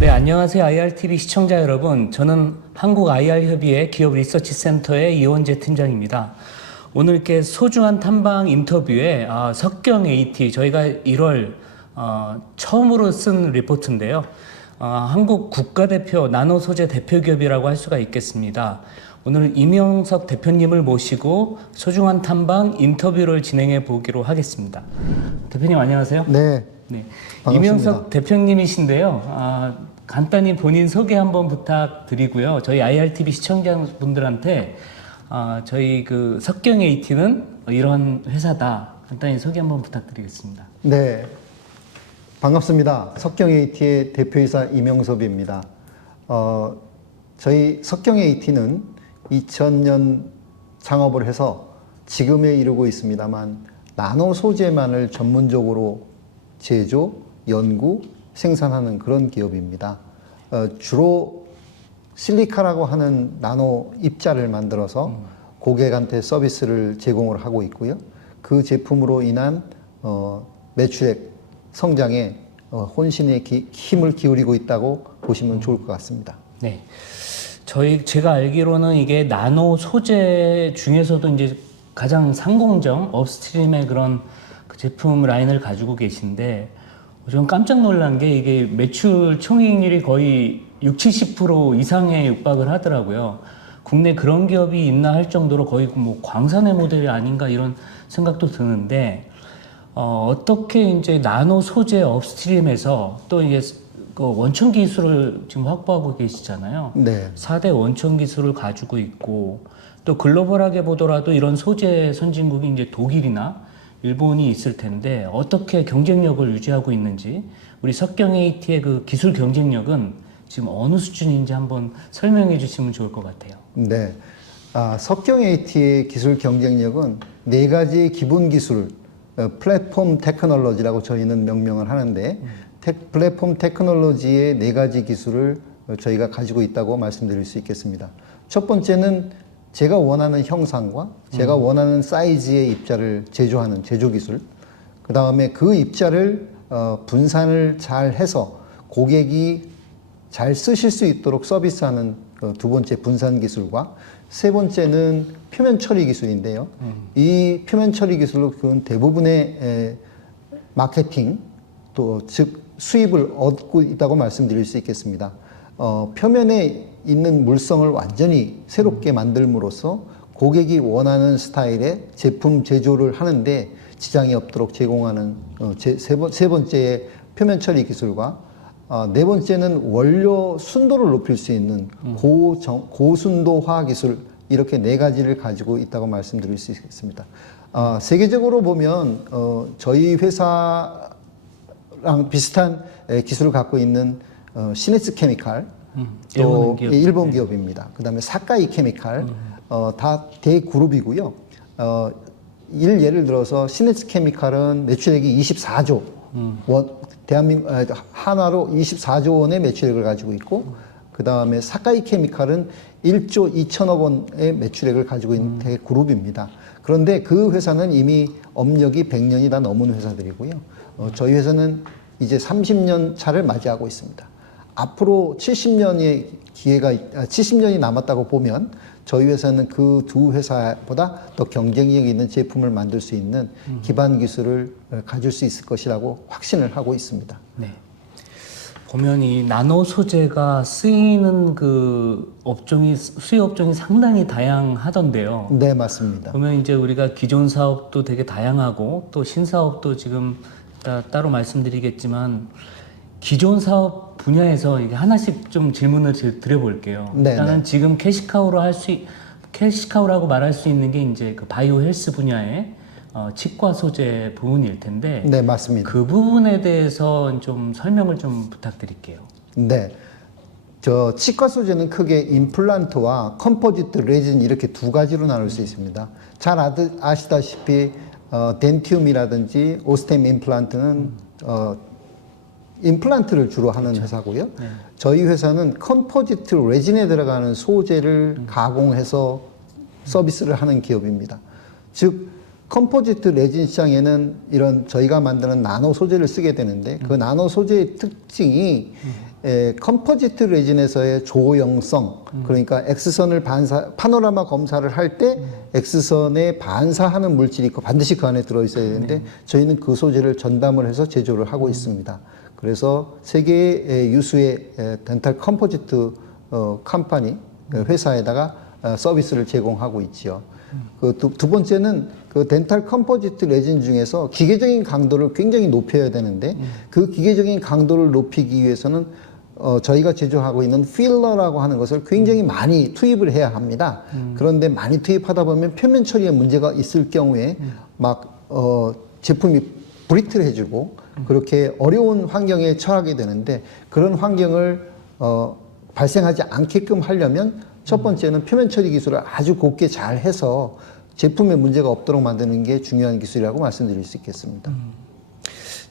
네, 안녕하세요. IRTV 시청자 여러분. 저는 한국 IR협의회 기업 리서치 센터의 이원재 팀장입니다. 오늘 이렇게 소중한 탐방 인터뷰에 석경 AT 저희가 1월 처음으로 쓴 리포트인데요. 한국 국가대표 나노 소재 대표 기업이라고 할 수가 있겠습니다. 오늘 이명석 대표님을 모시고 소중한 탐방 인터뷰를 진행해 보기로 하겠습니다. 대표님 안녕하세요. 네. 네. 반갑습니다. 이명석 대표님이신데요. 간단히 본인 소개 한번 부탁드리고요. 저희 IRTV 시청자분들한테 저희 그 석경 AT는 이런 회사다. 간단히 소개 한번 부탁드리겠습니다. 네. 반갑습니다. 석경 AT의 대표이사 이명섭입니다. 저희 석경 AT는 2000년 창업을 해서 지금에 이르고 있습니다만 나노 소재만을 전문적으로 제조, 연구, 생산하는 그런 기업입니다. 주로 실리카라고 하는 나노 입자를 만들어서 고객한테 서비스를 제공을 하고 있고요. 그 제품으로 인한 매출액 성장에 혼신의 힘을 기울이고 있다고 보시면 좋을 것 같습니다. 네. 제가 알기로는 이게 나노 소재 중에서도 이제 가장 상공정, 업스트림의 그런 그 제품 라인을 가지고 계신데, 좀 깜짝 놀란 게 이게 매출 총이익률이 거의 60~70% 이상에 육박을 하더라고요. 국내 그런 기업이 있나 할 정도로 거의 뭐 광산의 모델이 아닌가 이런 생각도 드는데, 어떻게 이제 나노 소재 업스트림에서 또 이게 그 원천 기술을 지금 확보하고 계시잖아요. 네. 4대 원천 기술을 가지고 있고, 또 글로벌하게 보더라도 이런 소재 선진국이 이제 독일이나 일본이 있을 텐데 어떻게 경쟁력을 유지하고 있는지, 우리 석경 AT의 그 기술 경쟁력은 지금 어느 수준인지 한번 설명해 주시면 좋을 것 같아요. 네. 석경 AT의 기술 경쟁력은 네 가지의 기본 기술, 플랫폼 테크놀로지라고 저희는 명명을 하는데, 플랫폼 테크놀로지의 네 가지 기술을 저희가 가지고 있다고 말씀드릴 수 있겠습니다. 첫 번째는 제가 원하는 형상과 제가 원하는 사이즈의 입자를 제조하는 제조 기술, 그 다음에 그 입자를 분산을 잘 해서 고객이 잘 쓰실 수 있도록 서비스하는 두 번째 분산 기술과, 세 번째는 표면 처리 기술인데요. 이 표면 처리 기술로 그건 대부분의 마케팅, 또 즉 수입을 얻고 있다고 말씀드릴 수 있겠습니다. 표면에 있는 물성을 완전히 새롭게 만들므로써 고객이 원하는 스타일의 제품 제조를 하는데 지장이 없도록 제공하는 세 번째의 표면 처리 기술과, 네 번째는 원료 순도를 높일 수 있는 고순도화 기술, 이렇게 네 가지를 가지고 있다고 말씀드릴 수 있겠습니다. 세계적으로 보면 저희 회사랑 비슷한 기술을 갖고 있는 시네츠 케미칼, 또 일본 기업입니다. 그 다음에 사카이 케미칼, 다 대그룹이고요. 예를 들어서 시네츠 케미칼은 매출액이 24조 대한민국 한화로 24조 원의 매출액을 가지고 있고, 그 다음에 사카이 케미칼은 1조 2천억 원의 매출액을 가지고 있는 대그룹입니다. 그런데 그 회사는 이미 업력이 100년이 다 넘은 회사들이고요. 저희 회사는 이제 30년 차를 맞이하고 있습니다. 앞으로 70년이 남았다고 보면 저희 회사는 그 두 회사보다 더 경쟁력 있는 제품을 만들 수 있는 기반 기술을 가질 수 있을 것이라고 확신을 하고 있습니다. 네. 보면 이 나노 소재가 쓰이는 그 수요 업종이 상당히 다양하던데요. 네, 맞습니다. 보면 이제 우리가 기존 사업도 되게 다양하고 또 신사업도 지금 따로 말씀드리겠지만, 기존 사업 분야에서 이게 하나씩 좀 질문을 드려볼게요. 네, 일단은 지금 캐시카우라고 말할 수 있는 게 이제 그 바이오 헬스 분야의 치과 소재 부분일 텐데, 네, 맞습니다. 그 부분에 대해서 좀 설명을 좀 부탁드릴게요. 네. 치과 소재는 크게 임플란트와 컴포지트 레진 이렇게 두 가지로 나눌 수 있습니다. 잘 아시다시피 덴티움이라든지 오스템 임플란트는 임플란트를 주로 하는 회사고요. 네. 저희 회사는 컴포지트 레진에 들어가는 소재를 가공해서 서비스를 하는 기업입니다. 즉 컴포지트 레진 시장에는 이런 저희가 만드는 나노 소재를 쓰게 되는데, 그 나노 소재의 특징이 컴포지트 레진에서의 조형성, 그러니까 X선을 파노라마 검사를 할 때 X선에 반사하는 물질이 있고 반드시 그 안에 들어있어야 되는데 저희는 그 소재를 전담을 해서 제조를 하고 있습니다. 그래서 세계의 유수의 덴탈 컴포지트 컴퍼니 회사에다가 서비스를 제공하고 있지요. 그 두 번째는 그 덴탈 컴포지트 레진 중에서 기계적인 강도를 굉장히 높여야 되는데 그 기계적인 강도를 높이기 위해서는 저희가 제조하고 있는 필러라고 하는 것을 굉장히 많이 투입을 해야 합니다. 그런데 많이 투입하다 보면 표면 처리에 문제가 있을 경우에 막 제품이 브리틀해지고 그렇게 어려운 환경에 처하게 되는데 그런 환경을 발생하지 않게끔 하려면 첫 번째는 표면 처리 기술을 아주 곱게 잘 해서 제품에 문제가 없도록 만드는 게 중요한 기술이라고 말씀드릴 수 있겠습니다.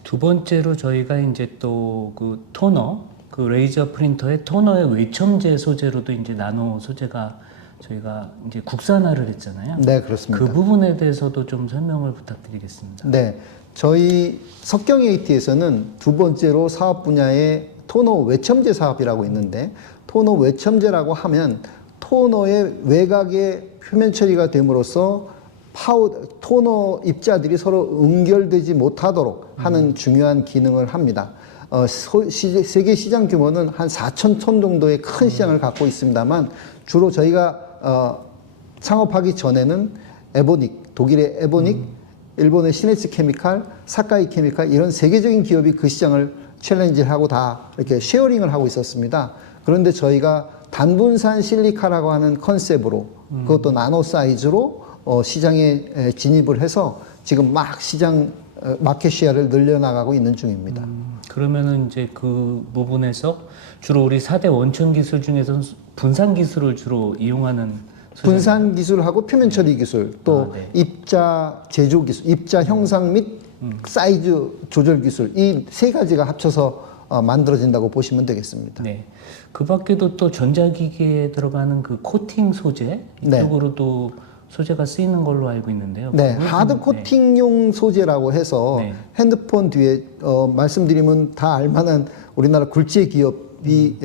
두 번째로 저희가 이제 또 그 토너, 그 레이저 프린터의 토너의 외첨제 소재로도 이제 나노 소재가 저희가 이제 국산화를 했잖아요. 네, 그렇습니다. 그 부분에 대해서도 좀 설명을 부탁드리겠습니다. 네, 저희 석경 AT에서는 두 번째로 사업 분야의 토너 외첨제 사업이라고 있는데 토너 외첨제라고 하면 토너의 외곽에 표면 처리가 됨으로써 토너 입자들이 서로 응결되지 못하도록 하는 중요한 기능을 합니다. 세계 시장 규모는 한 4천 톤 정도의 큰 시장을 갖고 있습니다만 주로 저희가 창업하기 전에는 에보닉, 독일의 에보닉, 일본의 시네츠 케미칼, 사카이 케미칼 이런 세계적인 기업이 그 시장을 챌린지하고 다 이렇게 쉐어링을 하고 있었습니다. 그런데 저희가 단분산 실리카라고 하는 컨셉으로 그것도 나노 사이즈로 시장에 진입을 해서 지금 막 시장 마켓 시야를 늘려나가고 있는 중입니다. 그러면은 이제 그 부분에서 주로 우리 4대 원천 기술 중에서는 분산 기술을 주로 이용하는 분산 기술하고 표면 처리 기술, 또 네. 입자 제조 기술, 입자 형상 및 사이즈 조절 기술 이 세 가지가 합쳐서 만들어진다고 보시면 되겠습니다. 네. 그 밖에도 또 전자기기에 들어가는 그 코팅 소재 네. 이쪽으로도 소재가 쓰이는 걸로 알고 있는데요. 네, 그거는 하드 코팅용 소재라고 해서 네. 핸드폰 뒤에 말씀드리면 다 알만한 우리나라 굴지의 기업이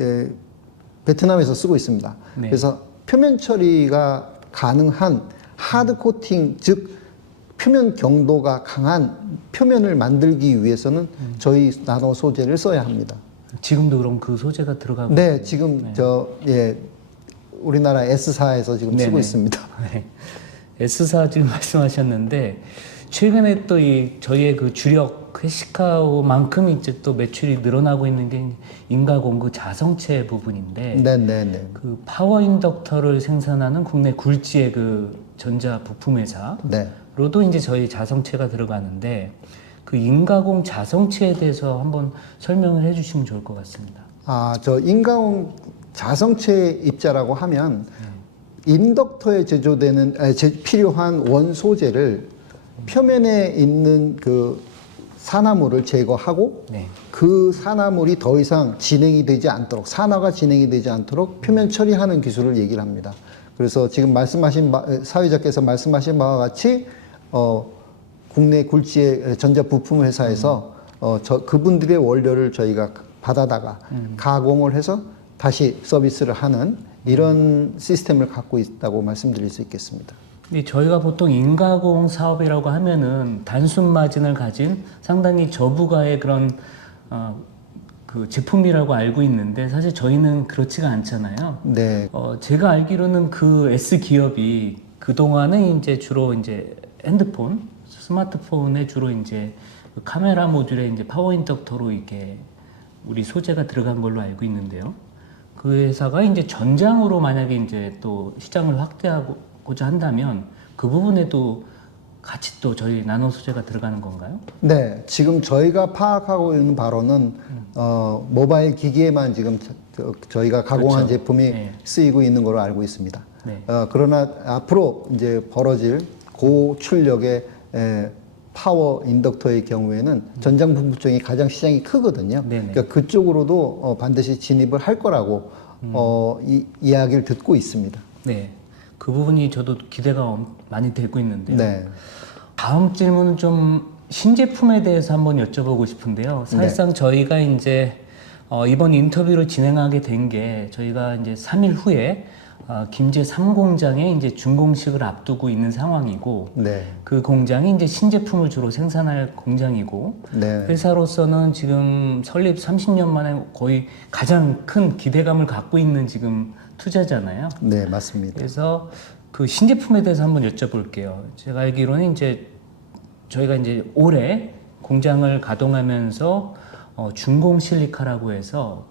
베트남에서 쓰고 있습니다. 네. 그래서 표면 처리가 가능한 하드 코팅, 즉 표면 경도가 강한 표면을 만들기 위해서는 저희 나노 소재를 써야 합니다. 지금도 그럼 그 소재가 들어가고 네, 지금 우리나라 S사에서 지금 쓰고 네네. 있습니다. 네. S사 지금 말씀하셨는데 최근에 또 이 저희의 그 주력 회시카오만큼 이제 또 매출이 늘어나고 있는 게 인가공 그 자성체 부분인데 네. 그 파워 인덕터를 생산하는 국내 굴지의 그 전자 부품 회사로도 네. 이제 저희 자성체가 들어가는데 그 인가공 자성체에 대해서 한번 설명을 해주시면 좋을 것 같습니다. 저 인가공 자성체 입자라고 하면 인덕터에 제조되는 필요한 원소재를 표면에 있는 그 산화물을 제거하고 네. 그 산화물이 더 이상 진행이 되지 않도록 산화가 진행이 되지 않도록 표면 처리하는 기술을 얘기를 합니다. 그래서 지금 사회자께서 말씀하신 바와 같이 국내 굴지의 전자 부품 회사에서 그분들의 원료를 저희가 받아다가 가공을 해서 다시 서비스를 하는 이런 시스템을 갖고 있다고 말씀드릴 수 있겠습니다. 저희가 보통 인가공 사업이라고 하면은 단순 마진을 가진 상당히 저부가의 그런 그 제품이라고 알고 있는데 사실 저희는 그렇지가 않잖아요. 네. 제가 알기로는 그 S 기업이 그 동안은 이제 주로 이제 핸드폰, 스마트폰에 주로 이제 그 카메라 모듈에 이제 파워 인덕터로 이렇게 우리 소재가 들어간 걸로 알고 있는데요. 그 회사가 이제 전장으로 만약에 이제 또 시장을 확대하고자 한다면 그 부분에도 같이 또 저희 나노 소재가 들어가는 건가요? 네, 지금 저희가 파악하고 있는 바로는 모바일 기기에만 지금 저희가 가공한 그렇죠. 제품이 네. 쓰이고 있는 걸로 알고 있습니다. 네. 그러나 앞으로 이제 벌어질 고출력의 파워 인덕터의 경우에는 전장 부품 쪽이 가장 시장이 크거든요. 네네. 그러니까 그쪽으로도 반드시 진입을 할 거라고 이야기를 듣고 있습니다. 네. 그 부분이 저도 기대가 많이 되고 있는데요. 네. 다음 질문은 좀 신제품에 대해서 한번 여쭤보고 싶은데요. 사실상 저희가 이제 이번 인터뷰를 진행하게 된 게 저희가 이제 3일 후에 김제 3공장에 이제 준공식을 앞두고 있는 상황이고 네. 그 공장이 이제 신제품을 주로 생산할 공장이고 네. 회사로서는 지금 설립 30년 만에 거의 가장 큰 기대감을 갖고 있는 지금 투자잖아요. 네, 맞습니다. 그래서 그 신제품에 대해서 한번 여쭤볼게요. 제가 알기로는 이제 저희가 이제 올해 공장을 가동하면서 준공 실리카라고 해서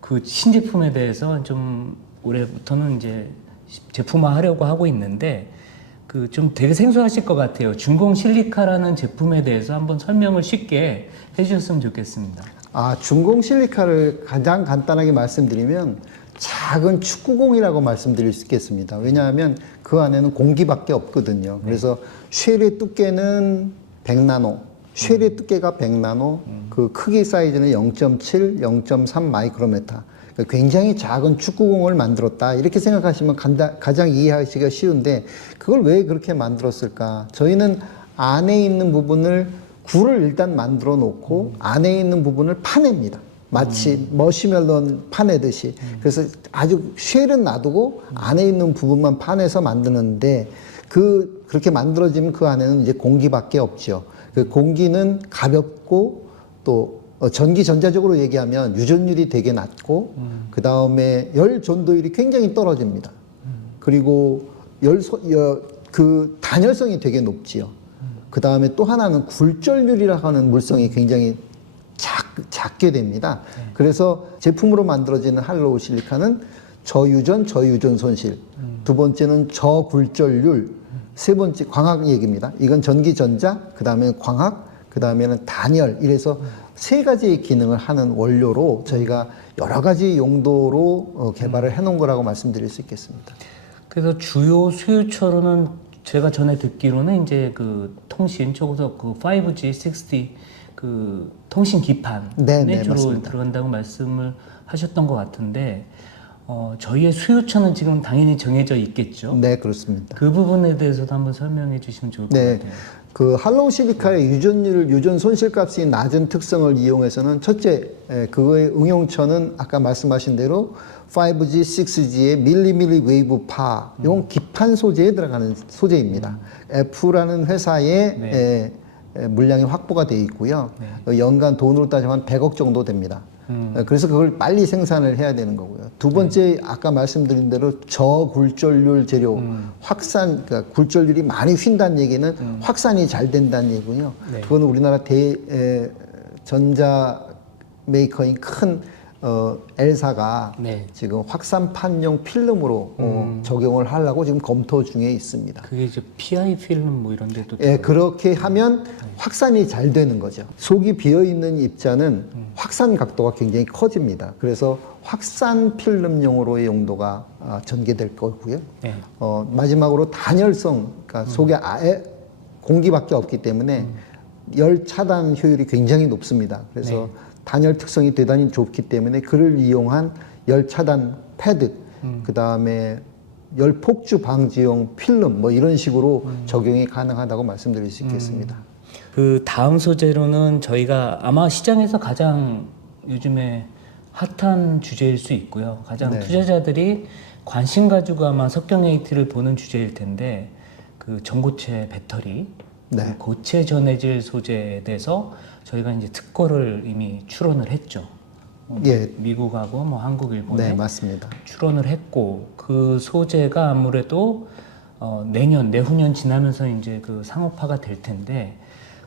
그 신제품에 대해서 좀 올해부터는 이제 제품화하려고 하고 있는데 그 좀 되게 생소하실 것 같아요. 준공 실리카라는 제품에 대해서 한번 설명을 쉽게 해주셨으면 좋겠습니다. 준공 실리카를 가장 간단하게 말씀드리면 작은 축구공이라고 말씀드릴 수 있겠습니다. 왜냐하면 그 안에는 공기밖에 없거든요. 그래서 쉘의 두께는 100나노, 쉘의 두께가 100나노, 그 크기 사이즈는 0.7, 0.3 마이크로메타. 그러니까 굉장히 작은 축구공을 만들었다. 이렇게 생각하시면 가장 이해하기가 쉬운데 그걸 왜 그렇게 만들었을까? 저희는 안에 있는 부분을 굴을 일단 만들어 놓고 안에 있는 부분을 파냅니다. 마치 머시멜론 파내듯이. 그래서 아주 쉘은 놔두고 안에 있는 부분만 파내서 만드는데 그렇게 만들어지면 그 안에는 이제 공기밖에 없죠. 그 공기는 가볍고 또 전기 전자적으로 얘기하면 유전율이 되게 낮고 그 다음에 열 전도율이 굉장히 떨어집니다. 그리고 그 단열성이 되게 높지요. 그 다음에 또 하나는 굴절률이라고 하는 물성이 굉장히 작게 됩니다. 그래서 제품으로 만들어지는 할로우 실리카는 저유전, 저유전 손실. 두 번째는 저굴절률. 세 번째 광학 얘기입니다. 이건 전기 전자, 그 다음에 광학, 그 다음에는 단열. 이래서 세 가지의 기능을 하는 원료로 저희가 여러 가지 용도로 개발을 해놓은 거라고 말씀드릴 수 있겠습니다. 그래서 주요 수요처로는 제가 전에 듣기로는 이제 그 통신 초고속 그 5G, 6G 그 통신 기판에 네, 주로 맞습니다. 들어간다고 말씀을 하셨던 것 같은데 저희의 수요처는 지금 당연히 정해져 있겠죠. 네, 그렇습니다. 그 부분에 대해서도 한번 설명해 주시면 좋을 것 같아요. 그 할로우 실리카의 유전 손실값이 낮은 특성을 이용해서는 첫째, 그거의 응용처는 아까 말씀하신 대로 5G, 6G의 밀리밀리 웨이브 파, 이건 기판 소재에 들어가는 소재입니다. F라는 회사의 물량이 확보가 되어 있고요. 연간 돈으로 따지면 100억 정도 됩니다. 그래서 그걸 빨리 생산을 해야 되는 거고요. 두 번째, 아까 말씀드린 대로 저굴절률 재료, 그러니까 굴절률이 많이 휜다는 얘기는 확산이 잘 된다는 얘기군요. 그거는 우리나라 전자 메이커인 큰 엘사가 지금 확산판용 필름으로 적용을 하려고 지금 검토 중에 있습니다. 그게 이제 PI 필름 뭐 이런 데도 그렇게 하면 확산이 잘 되는 거죠. 속이 비어 있는 입자는 확산 각도가 굉장히 커집니다. 그래서 확산 필름용으로의 용도가 전개될 거고요. 마지막으로 단열성, 그러니까 속에 아예 공기밖에 없기 때문에 열 차단 효율이 굉장히 높습니다. 그래서 단열 특성이 대단히 좋기 때문에 그를 이용한 열 차단 패드, 그 다음에 열 폭주 방지용 필름 뭐 이런 식으로 적용이 가능하다고 말씀드릴 수 있겠습니다. 그 다음 소재로는 저희가 아마 시장에서 가장 요즘에 핫한 주제일 수 있고요. 가장 투자자들이 관심 가지고 아마 석경 AT를 보는 주제일 텐데 그 전고체 배터리, 그 고체 전해질 소재에 대해서 저희가 이제 특허를 이미 출원을 했죠. 미국하고 뭐 한국, 일본에 맞습니다. 출원을 했고 그 소재가 아무래도 내후년 지나면서 이제 그 상업화가 될 텐데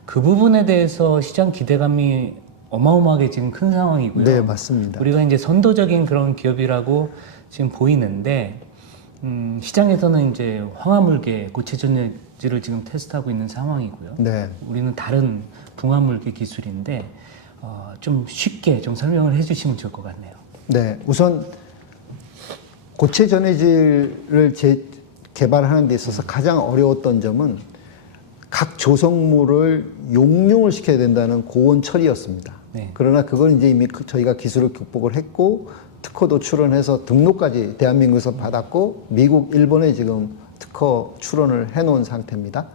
그 부분에 대해서 시장 기대감이 어마어마하게 지금 큰 상황이고요. 네, 맞습니다. 우리가 이제 선도적인 그런 기업이라고 지금 보이는데 시장에서는 이제 황화물계 고체 전해질을 지금 테스트하고 있는 상황이고요. 우리는 다른 붕화물계 기술인데 좀 쉽게 좀 설명을 해주시면 좋을 것 같네요. 네, 우선 고체 전해질을 개발하는 데 있어서 가장 어려웠던 점은 각 조성물을 용융을 시켜야 된다는 고온 처리였습니다. 그러나 그걸 이제 이미 저희가 기술을 극복을 했고 특허도 출원해서 등록까지 대한민국에서 받았고 미국, 일본에 지금 특허 출원을 해놓은 상태입니다.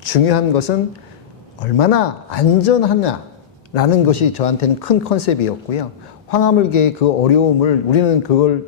중요한 것은 얼마나 안전하냐라는 것이 저한테는 큰 컨셉이었고요. 황화물계의 그 어려움을 우리는 그걸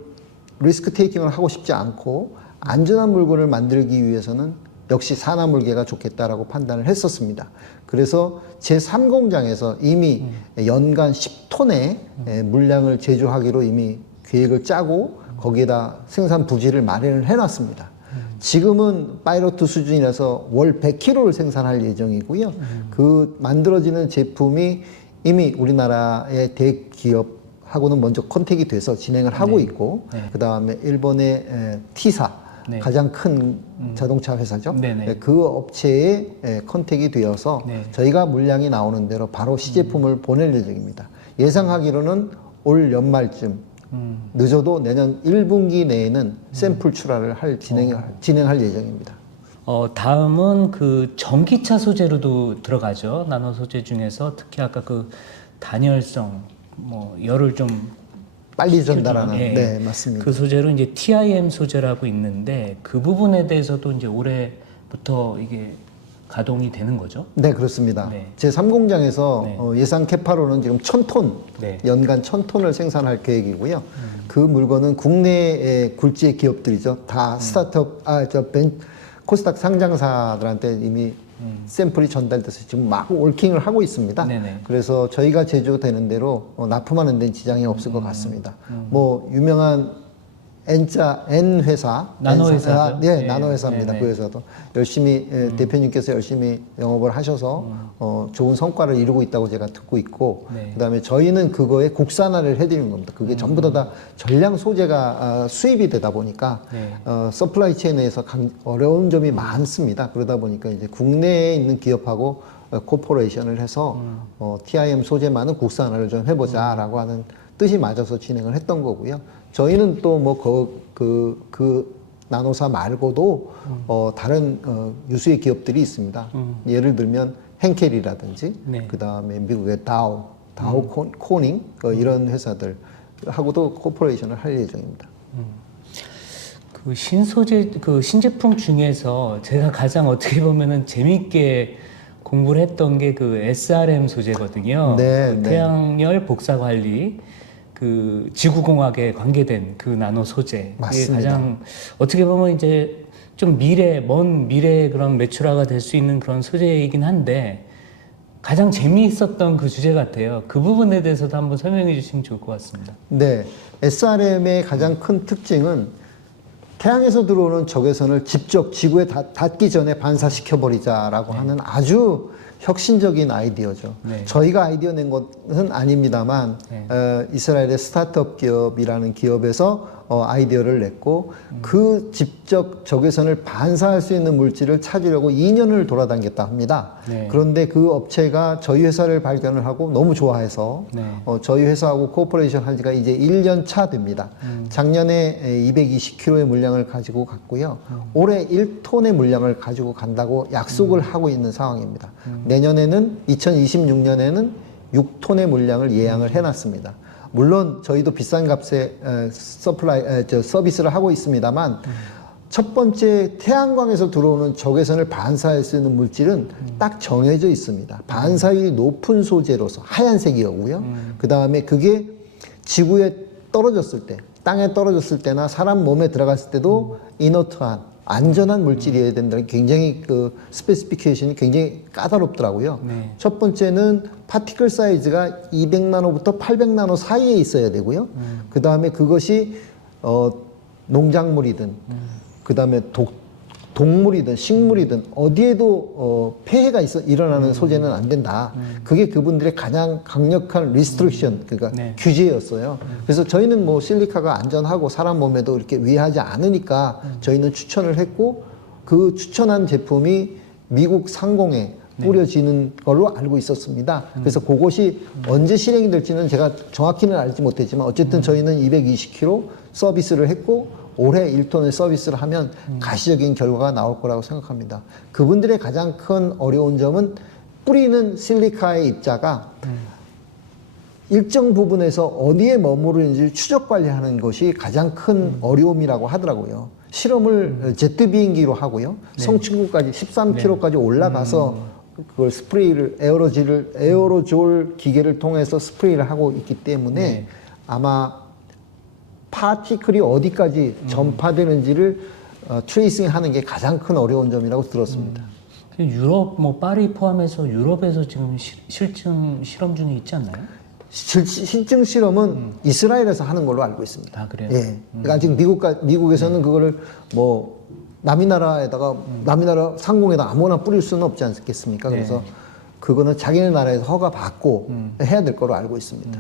리스크 테이킹을 하고 싶지 않고 안전한 물건을 만들기 위해서는 역시 산화물계가 좋겠다라고 판단을 했었습니다. 그래서 제3공장에서 이미 연간 10톤의 물량을 제조하기로 이미 계획을 짜고 거기에다 생산 부지를 마련을 해놨습니다. 지금은 파이로트 수준이라서 월 100kg를 생산할 예정이고요. 그 만들어지는 제품이 이미 우리나라의 대기업하고는 먼저 컨택이 돼서 진행을 하고 있고, 그 다음에 일본의 T사, 가장 큰 자동차 회사죠. 그 업체에 컨택이 되어서 저희가 물량이 나오는 대로 바로 시제품을 보낼 예정입니다. 예상하기로는 올 연말쯤, 늦어도 내년 1분기 내에는 샘플 출하를 진행할 예정입니다. 다음은 그 전기차 소재로도 들어가죠. 나노 소재 중에서 특히 아까 그 단열성, 뭐 열을 좀 빨리 전달하는, 예, 네, 맞습니다. 그 소재로 이제 TIM 소재라고 있는데 그 부분에 대해서도 이제 올해부터 이게 가동이 되는 거죠? 네, 그렇습니다. 네. 제3공장에서 예상 캐파로는 지금 1000톤, 연간 1000톤을 생산할 계획이고요. 그 물건은 국내의 굴지의 기업들이죠. 다 스타트업, 코스닥 상장사들한테 이미 샘플이 전달돼서 지금 막 월킹을 하고 있습니다. 그래서 저희가 제조되는 대로 납품하는 데는 지장이 없을 것 같습니다. 뭐 유명한 N 회사, 나노 회사죠? 네, 나노 회사입니다. 그 회사도 열심히 대표님께서 열심히 영업을 하셔서 좋은 성과를 이루고 있다고 제가 듣고 있고, 그다음에 저희는 그거에 국산화를 해드리는 겁니다. 그게 전부 다 전량 소재가 수입이 되다 보니까 서플라이 체인에서 어려운 점이 많습니다. 그러다 보니까 이제 국내에 있는 기업하고 코퍼레이션을 해서 TIM 소재만은 국산화를 좀 해보자라고 하는 뜻이 맞아서 진행을 했던 거고요. 저희는 또 뭐 그 나노사 말고도 다른 유수의 기업들이 있습니다. 예를 들면 henkel이라든지 그 다음에 미국의 다우 코닝 이런 회사들하고도 코퍼레이션을 할 예정입니다. 그 신소재 그 신제품 중에서 제가 가장 어떻게 보면은 재밌게 공부를 했던 게 그 SRM 소재거든요. 그 태양열 복사 관리. 그 지구공학에 관계된 그 나노 소재. 맞습니다. 이게 가장 어떻게 보면 이제 좀 먼 미래에 그런 매출화가 될 수 있는 그런 소재이긴 한데 가장 재미있었던 그 주제 같아요. 그 부분에 대해서도 한번 설명해 주시면 좋을 것 같습니다. 네. SRM의 가장 큰 특징은 태양에서 들어오는 적외선을 직접 지구에 닿기 전에 반사시켜버리자라고 하는 아주 혁신적인 아이디어죠. 저희가 아이디어 낸 것은 아닙니다만 이스라엘의 스타트업 기업이라는 기업에서 아이디어를 냈고 그 직접 적외선을 반사할 수 있는 물질을 찾으려고 2년을 돌아다녔다 합니다. 그런데 그 업체가 저희 회사를 발견을 하고 너무 좋아해서 저희 회사하고 코퍼레이션 한 지가 이제 1년 차 됩니다. 작년에 220kg의 물량을 가지고 갔고요. 올해 1톤의 물량을 가지고 간다고 약속을 하고 있는 상황입니다. 내년에는 2026년에는 6톤의 물량을 예약을 해놨습니다. 물론 저희도 비싼 값에 서비스를 하고 있습니다만 첫 번째 태양광에서 들어오는 적외선을 반사할 수 있는 물질은 딱 정해져 있습니다. 반사율이 높은 소재로서 하얀색이었고요. 그 다음에 그게 지구에 떨어졌을 때, 땅에 떨어졌을 때나 사람 몸에 들어갔을 때도 이너트한 안전한 물질이어야 된다는 굉장히 그 스페시피케이션이 굉장히 까다롭더라고요. 첫 번째는 파티클 사이즈가 200나노부터 800나노 사이에 있어야 되고요. 그 다음에 그것이 농작물이든 그 다음에 동물이든 식물이든 어디에도 폐해가 일어나는 소재는 안 된다. 그게 그분들의 가장 강력한 리스트릭션, 그러니까 규제였어요. 그래서 저희는 뭐 실리카가 안전하고 사람 몸에도 이렇게 위해하지 않으니까 저희는 추천을 했고 그 추천한 제품이 미국 상공에 뿌려지는 걸로 알고 있었습니다. 그래서 그것이 언제 실행이 될지는 제가 정확히는 알지 못했지만 어쨌든 저희는 220kg 서비스를 했고 올해 1톤을 서비스를 하면 가시적인 결과가 나올 거라고 생각합니다. 그분들의 가장 큰 어려운 점은 뿌리는 실리카의 입자가 일정 부분에서 어디에 머무르는지 추적 관리하는 것이 가장 큰 어려움이라고 하더라고요. 실험을 제트 비행기로 하고요. 성층구까지 13km까지 올라가서 그걸 스프레이를 에어로졸 기계를 통해서 스프레이를 하고 있기 때문에 아마 파티클이 어디까지 전파되는지를 트레이싱하는 게 가장 큰 어려운 점이라고 들었습니다. 유럽 뭐 파리 포함해서 유럽에서 지금 실증 실험 중에 있지 않나요? 실증 실험은 이스라엘에서 하는 걸로 알고 있습니다. 아 그래요? 예. 그러니까 아직 미국에서는 그거를 뭐 남의 나라에다가 남의 나라 상공에다 아무나 뿌릴 수는 없지 않겠습니까? 네. 그래서 그거는 자기네 나라에서 허가 받고 해야 될 거로 알고 있습니다.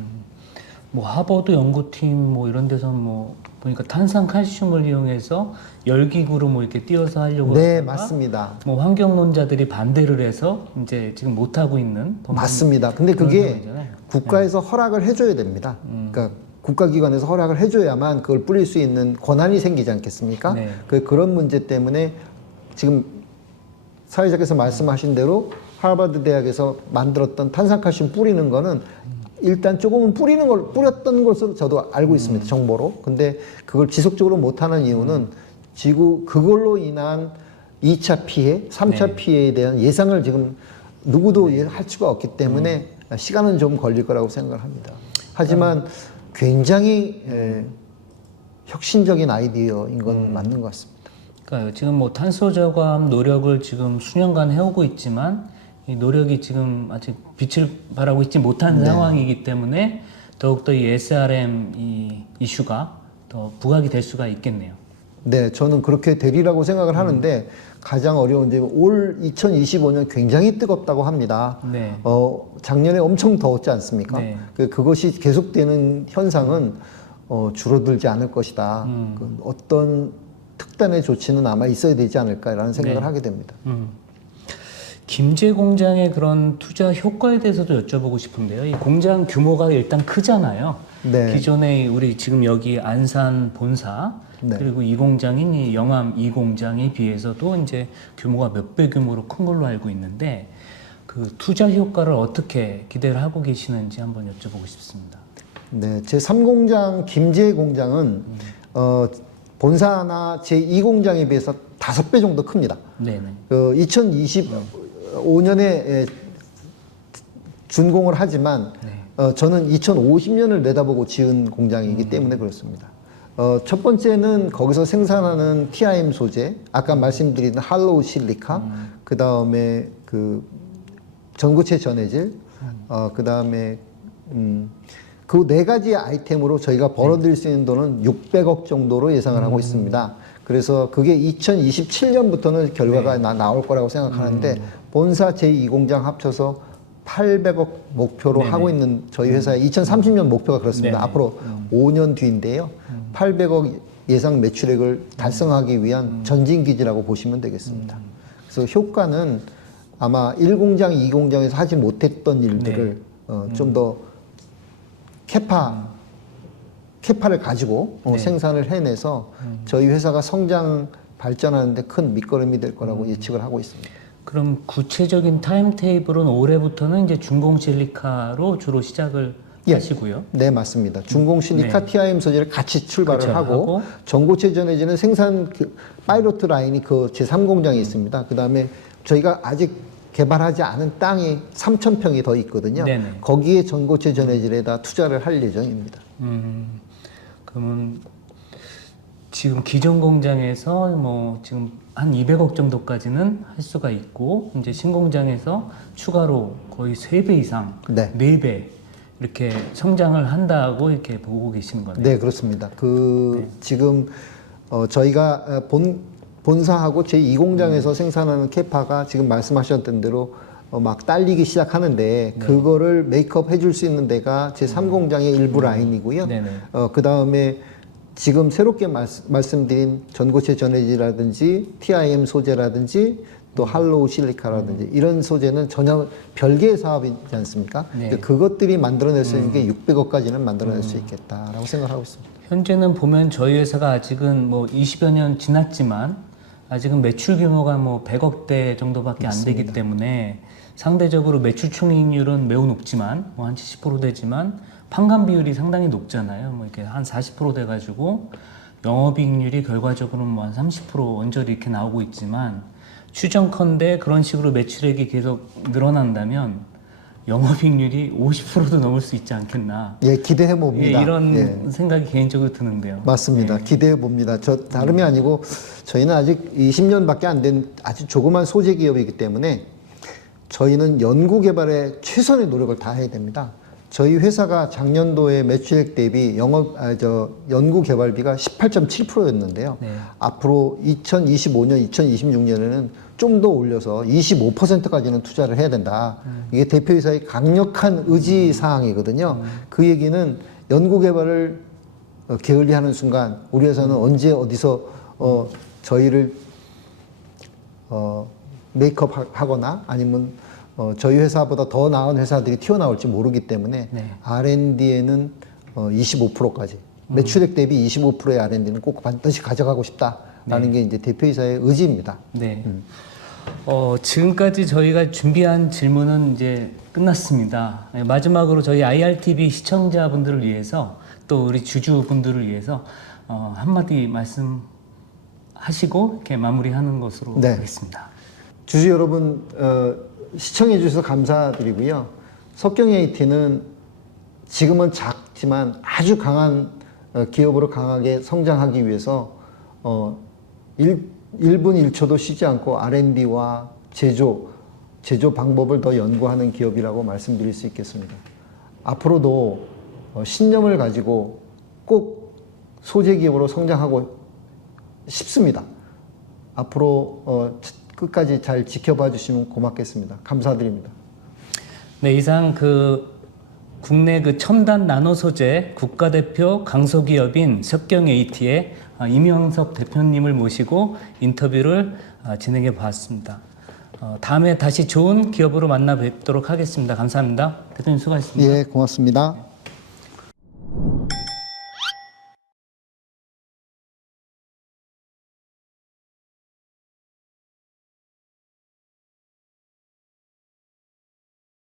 뭐 하버드 연구팀 뭐 이런 데서 뭐 보니까 탄산 칼슘을 이용해서 열기구로 뭐 이렇게 띄어서 하려고 네, 하다가 맞습니다. 뭐 환경론자들이 반대를 해서 이제 지금 못 하고 있는 맞습니다. 근데 그런 그게 상황이잖아요. 국가에서 허락을 해줘야 됩니다. 그러니까 국가기관에서 허락을 해줘야만 그걸 뿌릴 수 있는 권한이 생기지 않겠습니까? 네. 그런 문제 때문에 지금 사회자께서 말씀하신 대로 하버드 대학에서 만들었던 탄산칼슘 뿌리는 거는 일단 조금은 뿌렸던 것으로 저도 알고 있습니다. 정보로. 근데 그걸 지속적으로 못하는 이유는 그걸로 인한 2차 피해, 3차 네. 피해에 대한 예상을 지금 누구도 할 수가 없기 때문에 시간은 좀 걸릴 거라고 생각을 합니다. 하지만 굉장히 혁신적인 아이디어인 건 맞는 것 같습니다. 그러니까 지금 뭐 탄소 저감 노력을 지금 수년간 해오고 있지만 이 노력이 지금 아직 빛을 발하고 있지 못한 상황이기 때문에 더욱더 이 SRM 이 이슈가 더 부각이 될 수가 있겠네요. 네, 저는 그렇게 되리라고 생각을 하는데 가장 어려운 점은 올 2025년 굉장히 뜨겁다고 합니다. 네. 작년에 엄청 더웠지 않습니까? 네. 그것이 계속되는 현상은 줄어들지 않을 것이다. 어떤 특단의 조치는 아마 있어야 되지 않을까라는 생각을 하게 됩니다. 김제 공장의 그런 투자 효과에 대해서도 여쭤보고 싶은데요. 이 공장 규모가 일단 크잖아요. 네. 기존에 우리 지금 여기 안산 본사 네. 그리고 이 공장인 이 영암 이 공장에 비해서도 이제 규모가 몇 배 규모로 큰 걸로 알고 있는데 그 투자 효과를 어떻게 기대를 하고 계시는지 한번 여쭤보고 싶습니다. 네, 제3공장 김제 공장은 본사나 제2공장에 비해서 5배 정도 큽니다. 네네. 2025년에 준공을 하지만 저는 2050년을 내다보고 지은 공장이기 때문에 그렇습니다. 첫 번째는 거기서 생산하는 TIM 소재, 아까 말씀드린 할로우 실리카, 그 다음에 그 전고체 전해질, 그 다음에 그 네 가지 아이템으로 저희가 벌어들일 수 있는 돈은 600억 정도로 예상을 하고 있습니다. 그래서 그게 2027년부터는 결과가 나올 거라고 생각하는데 본사 제2공장 합쳐서 800억 목표로 네네. 하고 있는 저희 회사의 2030년 목표가 그렇습니다. 네네. 앞으로 5년 뒤인데요. 800억 예상 매출액을 달성하기 위한 전진기지라고 보시면 되겠습니다. 그래서 효과는 아마 1공장, 2공장에서 하지 못했던 일들을 좀 더 캐파를 가지고 생산을 해내서 저희 회사가 성장 발전하는데 큰 밑거름이 될 거라고 예측을 하고 있습니다. 그럼 구체적인 타임테이블은 올해부터는 이제 중공 실리카로 주로 시작을 하시고요. 네, 맞습니다. 중공 실리카 TIM 소재를 같이 출발을 그렇죠. 하고 전고체 전해지는 생산 파이로트 라인이 그 제3공장에 있습니다. 그 다음에 저희가 아직 개발하지 않은 땅이 3,000평이 더 있거든요. 네네. 거기에 전고체 전해질에다 투자를 할 예정입니다. 그러면 지금 기존 공장에서 뭐 지금 한 200억 정도까지는 할 수가 있고 이제 신공장에서 추가로 거의 3배 이상, 네. 4배 이렇게 성장을 한다고 이렇게 보고 계시는 거네요. 네, 그렇습니다. 지금 저희가 본사하고 제2공장에서 생산하는 캐파가 지금 말씀하셨던 대로 막 딸리기 시작하는데 그거를 메이크업 해줄 수 있는 데가 제3공장의 일부 라인이고요. 네네. 그 다음에 지금 새롭게 말씀드린 전고체 전해질이라든지 TIM 소재라든지 또 할로우 실리카라든지 이런 소재는 전혀 별개의 사업이지 않습니까? 네. 그것들이 만들어낼 수 있는 게 600억까지는 만들어낼 수 있겠다라고 생각하고 있습니다. 현재는 보면 저희 회사가 아직은 뭐 20여 년 지났지만 아직은 매출 규모가 뭐 100억대 정도밖에 안 되기 때문에 상대적으로 매출 총이익률은 매우 높지만 뭐 한 70% 되지만 판관 비율이 상당히 높잖아요. 뭐 이렇게 한 40% 돼가지고 영업이익률이 결과적으로 뭐 한 30% 언저리 이렇게 나오고 있지만 추정컨대 그런 식으로 매출액이 계속 늘어난다면 영업이익률이 50%도 넘을 수 있지 않겠나. 예, 기대해 봅니다. 예, 이런 예. 생각이 개인적으로 드는데요. 맞습니다. 기대해 봅니다. 저 다름이 아니고 저희는 아직 20년밖에 안 된 아주 조그만 소재 기업이기 때문에 저희는 연구 개발에 최선의 노력을 다해야 됩니다. 저희 회사가 작년도에 매출액 대비 연구 개발비가 18.7%였는데요. 네. 앞으로 2025년, 2026년에는 좀 더 올려서 25%까지는 투자를 해야 된다. 이게 대표이사의 강력한 의지 사항이거든요. 그 얘기는 연구 개발을 게을리하는 순간 우리 회사는 언제 어디서 저희를 메이크업 하거나 아니면 저희 회사보다 더 나은 회사들이 튀어나올지 모르기 때문에 네. R&D에는 25%까지 매출액 대비 25%의 R&D는 꼭 반드시 가져가고 싶다라는 게 이제 대표이사의 의지입니다. 네. 지금까지 저희가 준비한 질문은 이제 끝났습니다. 네, 마지막으로 저희 IRTV 시청자분들을 위해서 또 우리 주주분들을 위해서 한마디 말씀하시고 이렇게 마무리하는 것으로 네. 하겠습니다. 주주 여러분 시청해 주셔서 감사드리고요. 석경 AT는 지금은 작지만 아주 강한 기업으로 강하게 성장하기 위해서 1분 1초도 쉬지 않고 R&D와 제조 방법을 더 연구하는 기업이라고 말씀드릴 수 있겠습니다. 앞으로도 신념을 가지고 꼭 소재 기업으로 성장하고 싶습니다. 앞으로 끝까지 잘 지켜봐 주시면 고맙겠습니다. 감사드립니다. 네, 이상 국내 첨단 나노 소재 국가대표 강소기업인 석경 AT의 임영섭 대표님을 모시고 인터뷰를 진행해 보았습니다. 다음에 다시 좋은 기업으로 만나 뵙도록 하겠습니다. 감사합니다. 대표님 수고하셨습니다. 예, 고맙습니다.